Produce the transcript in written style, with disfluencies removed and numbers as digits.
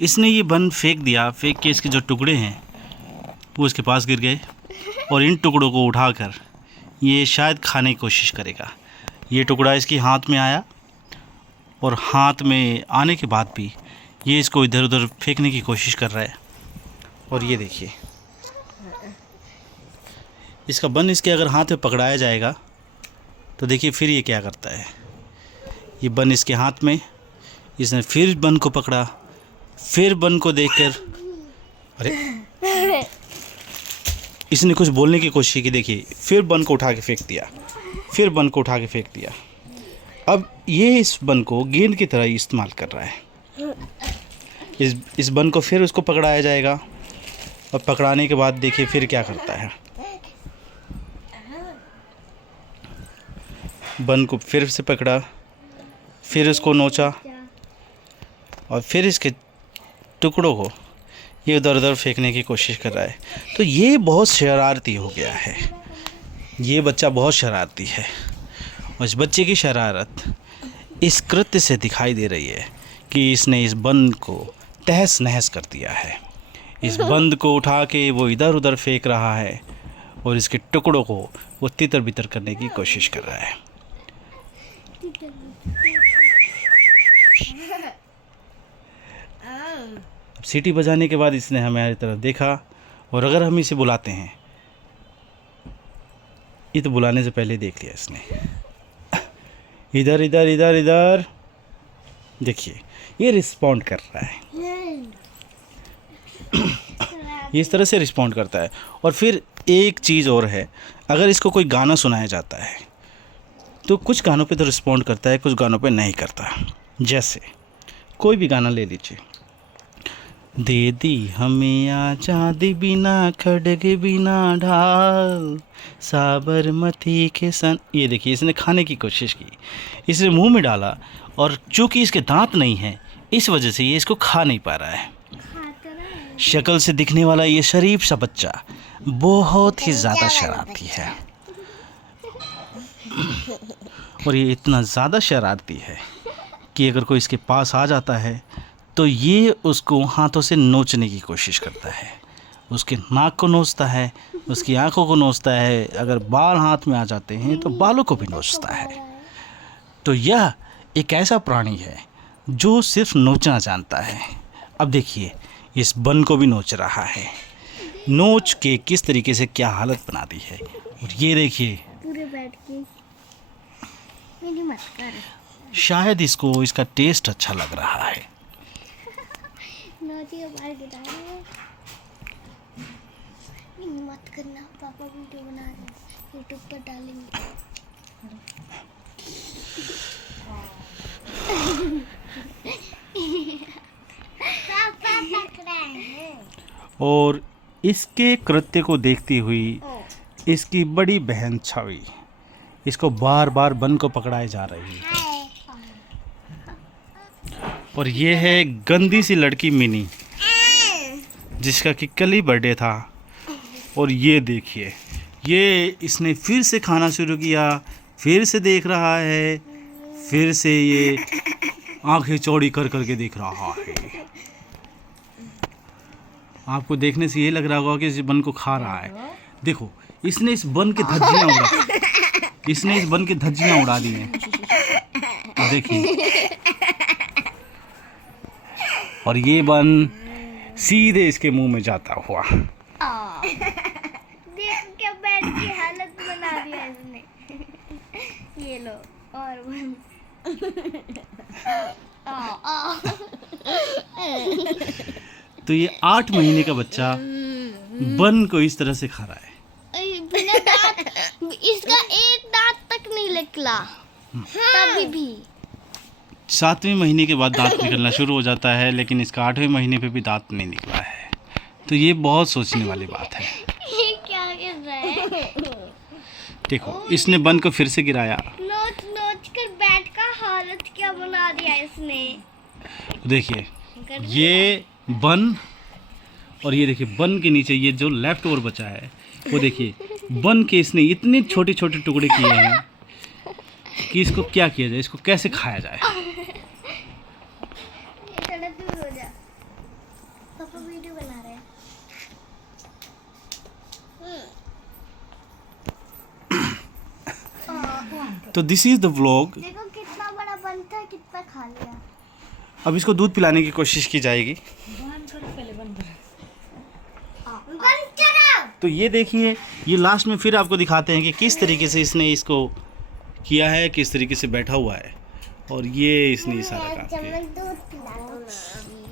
इसने ये बन फेंक दिया, फेंक के इसके जो टुकड़े हैं वो इसके पास गिर गए और इन टुकड़ों को उठाकर ये शायद खाने की कोशिश करेगा। ये टुकड़ा इसके हाथ में आया और हाथ में आने के बाद भी ये इसको इधर उधर फेंकने की कोशिश कर रहा है। और ये देखिए, इसका बन इसके अगर हाथ में पकड़ाया जाएगा तो देखिए फिर ये क्या करता है। ये बन इसके हाथ में, इसने फिर बन को पकड़ा, फिर बन को देखकर अरे इसने कुछ बोलने की कोशिश की। देखिए फिर बन को उठा के फेंक दिया, फिर बन को उठा के फेंक दिया। अब ये इस बन को गेंद की तरह इस्तेमाल कर रहा है। इस बन को फिर उसको पकड़ाया जाएगा और पकड़ाने के बाद देखिए फिर क्या करता है। बन को फिर से पकड़ा, फिर उसको नोचा और फिर इसके टुकड़ों को ये उधर उधर फेंकने की कोशिश कर रहा है। तो ये बहुत शरारती हो गया है, ये बच्चा बहुत शरारती है। और इस बच्चे की शरारत इस कृत्य से दिखाई दे रही है कि इसने इस बंद को तहस नहस कर दिया है। इस बंद को उठा के वो इधर उधर फेंक रहा है और इसके टुकड़ों को वो तितर बितर करने की कोशिश कर रहा है। सीटी बजाने के बाद इसने हमारी तरफ देखा और अगर हम इसे बुलाते हैं, ये तो बुलाने से पहले देख लिया इसने। इधर इधर इधर इधर देखिए ये रिस्पॉन्ड कर रहा है। ये इस तरह से रिस्पॉन्ड करता है। और फिर एक चीज़ और है, अगर इसको कोई गाना सुनाया जाता है तो कुछ गानों पे तो रिस्पॉन्ड करता है, कुछ गानों पे नहीं करता। जैसे कोई भी गाना ले लीजिए, दे दी हमें आज़ादी बिना खड़ग बिना ढाल साबरमती के सन। ये देखिए इसने खाने की कोशिश की, इसने मुंह में डाला और चूंकि इसके दांत नहीं है इस वजह से ये इसको खा नहीं पा रहा है। शक्ल से दिखने वाला ये शरीफ सा बच्चा बहुत ही ज़्यादा शरारती है और ये इतना ज़्यादा शरारती है कि अगर कोई इसके पास आ जाता है तो ये उसको हाथों से नोचने की कोशिश करता है। उसके नाक को नोचता है, उसकी आंखों को नोचता है, अगर बाल हाथ में आ जाते हैं तो बालों को भी नोचता है। तो यह एक ऐसा प्राणी है जो सिर्फ नोचना जानता है। अब देखिए इस बन को भी नोच रहा है, नोच के किस तरीके से क्या हालत बना दी है। और ये देखिए पूरे बैठ के मेरी मत कर, शायद इसको इसका टेस्ट अच्छा लग रहा है। नोची के बाहर गिरा रहे हैं। मेरी मत करना, पापा वीडियो बना रहे हैं, यूट्यूब पर डालेंगे। और इसके कृत्य को देखती हुई इसकी बड़ी बहन छवि इसको बार बार बन को पकड़ाए जा रही है। और ये है गंदी सी लड़की मिनी जिसका कि कल ही बर्थडे था। और ये देखिए ये इसने फिर से खाना शुरू किया, फिर से देख रहा है, फिर से ये आंखें चौड़ी कर करके देख रहा है। आपको देखने से ये लग रहा होगा कि इस बन को खा रहा है। देखो इसने इस बन के धज्जियां उड़ा दी हैं। देखिए और ये बन सीधे इसके मुंह में जाता हुआ। देख के बैठ की हालत बना दिया इसने। ये लो और बन। तो ये 8 महीने का बच्चा बन को इस तरह से खा रहा है। बिना दांत, इसका एक दांत तक नहीं निकला तभी भी। 7वें महीने के बाद दांत निकलना शुरू हो जाता है, लेकिन इसका 8वें महीने पे भी दांत नहीं निकला है। तो ये बहुत सोचने वाली बात है। ये क्या कर रहा है? देखो इसने बन को फिर से गिराया। नोच नोच कर बैट का हालत क्या बना दिया इसने। देखिए ये बन और ये देखिए बन के नीचे ये जो लेफ्ट ओवर बचा है वो देखिए बन के इसने इतने छोटे छोटे टुकड़े किए हैं कि इसको क्या किया जाए, इसको कैसे खाया जाए। थोड़ा दूर हो जा। पापा वीडियो बना रहे हैं। तो दिस इज़ द व्लॉग। देखो कितना बड़ा बनता है, कितना खा लिया। अब इसको दूध पिलाने की कोशिश की जाएगी। बंद करो। तो ये देखिए, ये लास्ट में फिर आपको दिखाते हैं कि किस तरीके से इसने इसको किया है, किस तरीके से बैठा हुआ है, और ये इसने इशारा काम किया। दूध पिला दो।